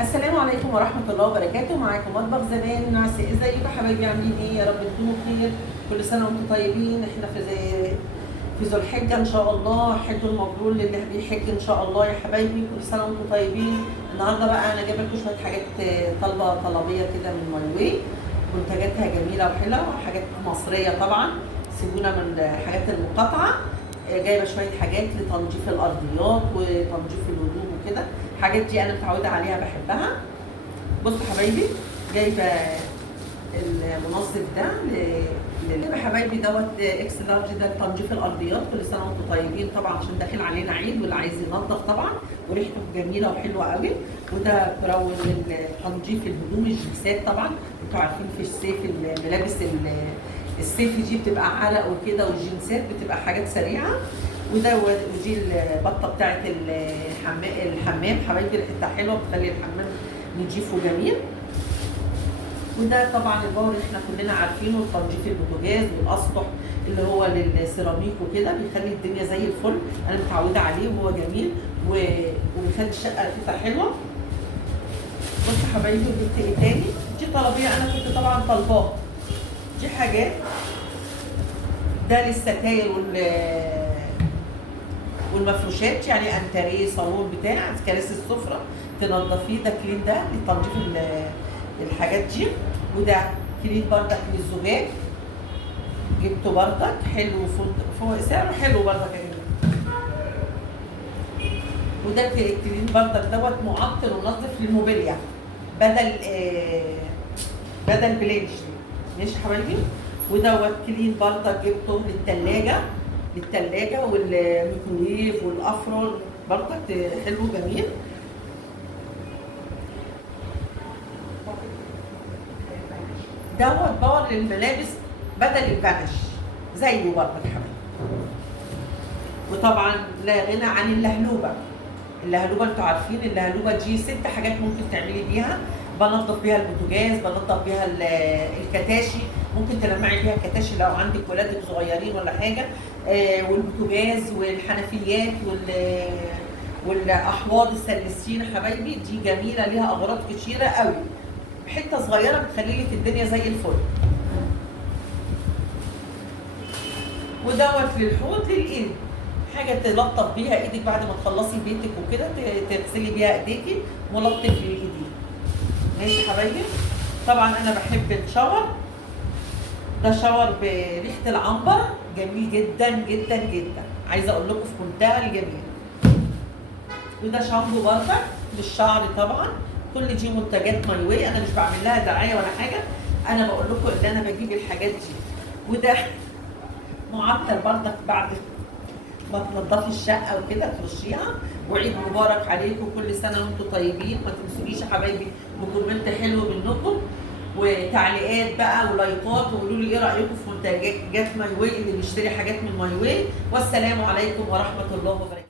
السلام عليكم ورحمة الله وبركاته. معاكم مطبخ زمان نعسي. ازيكم يا حبايبي؟ عاملين ايه؟ يا رب تكونوا بخير. كل سنة وانتم طيبين. احنا في ذو الحجة ان شاء الله. حج المبرور للي بيحج ان شاء الله يا حبايبي. كل سنة وانتم طيبين. النهارده بقى انا جايبه لكم شوية حاجات طلبية كده من ماي واي. منتجاتها جميلة وحلوة، حاجات مصرية طبعا. سيبونا من الحاجات المقاطعة. جايبه شويه حاجات لتنظيف الارضيات وتنظيف الهدوم وكده. الحاجات دي انا متعوده عليها بحبها. بصوا حبايبي، جايبه المنظف ده يا حبايبي دوت اكس لارج، ده لتنظيف الارضيات. كل سنه وانتم طيبين طبعا، عشان داخل علينا عيد واللي عايز ينظف طبعا، وريحته جميله وحلوه قوي. وده براون لتنظيف الهدوم، الجنسات طبعا. انتوا عارفين في الصيف الملابس الصيفي دي بتبقى عرق وكده، والجنسات بتبقى حاجات سريعه. ودي البطه بتاعت الحمام حبايبي، ريحتها حلوه بتخلي الحمام نضيف وجميل. وده طبعا الباور اللي احنا كلنا عارفينه، تنظيف البوتاجاز والاسطح اللي هو للسيراميك وكده، بيخلي الدنيا زي الفل. انا متعوده عليه وهو جميل وبيخلي الشقه ريحتها حلوه. بصوا حبايبي، جبت ايه تاني؟ دي طلبيه انا كنت طبعا طالباها. دي حاجات ده للستاير والمفروشات، يعني انتريه صالون بتاع كراسي السفره تنضفيه. ده كلين ده لتنظيف الحاجات دي. وده كلين بردك للزجاج، جبته بردك حلو، سعره حلو بردك يا جماعه. وده كلين بردك دوت معطر ومنظف للموبيليا بدل بلينش. ماشي حبايبي. ودوت كلين بردك جبته للتلاجة والميكروويف والافران بردك حلو جميل. دوت باور للملابس بدل الفانش زيه بردك يا حبايبي. وطبعا لا غنى عن اللهلوبه. انتوا عارفين اللهلوبه دي 6 حاجات ممكن تعملي بيها. بنضف بيها البوتاجاز، بنضف بيها الكتاشي، ممكن تلمعي بيها الكتاشي لو عندك ولادك صغيرين ولا حاجه. والبوتاجاز والحنفيات والاحواض السلستين حبايبي، دي جميله ليها اغراض كتيره قوي. حته صغيره بتخلي لك الدنيا زي الفل. ودوت للحوض للايد، حاجه تلطف بيها ايدك بعد ما تخلصي بيتك وكده، تغسلي بيها ايديكي، ملطف للايدين. ماشي حبايبي. طبعا انا بحب الشاور ده، شاور بريحه العنبر، جميل جدا جدا جدا، عايزه اقول لكم في منتهى الجمال. وده شامبو بردك للشعر طبعا. كل دي منتجات ماي واي، انا مش بعمل لها دعايه ولا حاجه، انا بقول لكم ان انا بجيب الحاجات دي. وده معطر بردك بعد ما تنضفي الشقه وكده ترشيها. وعيد مبارك عليكم، كل سنه وانتم طيبين. ما تنسونيش يا حبايبي بكومنت حلو منكم وتعليقات بقى ولايكات، وقولوا لي ايه رايكم في منتجات ماي واي، اللي بيشتري حاجات من ماي واي. والسلام عليكم ورحمه الله وبركاته.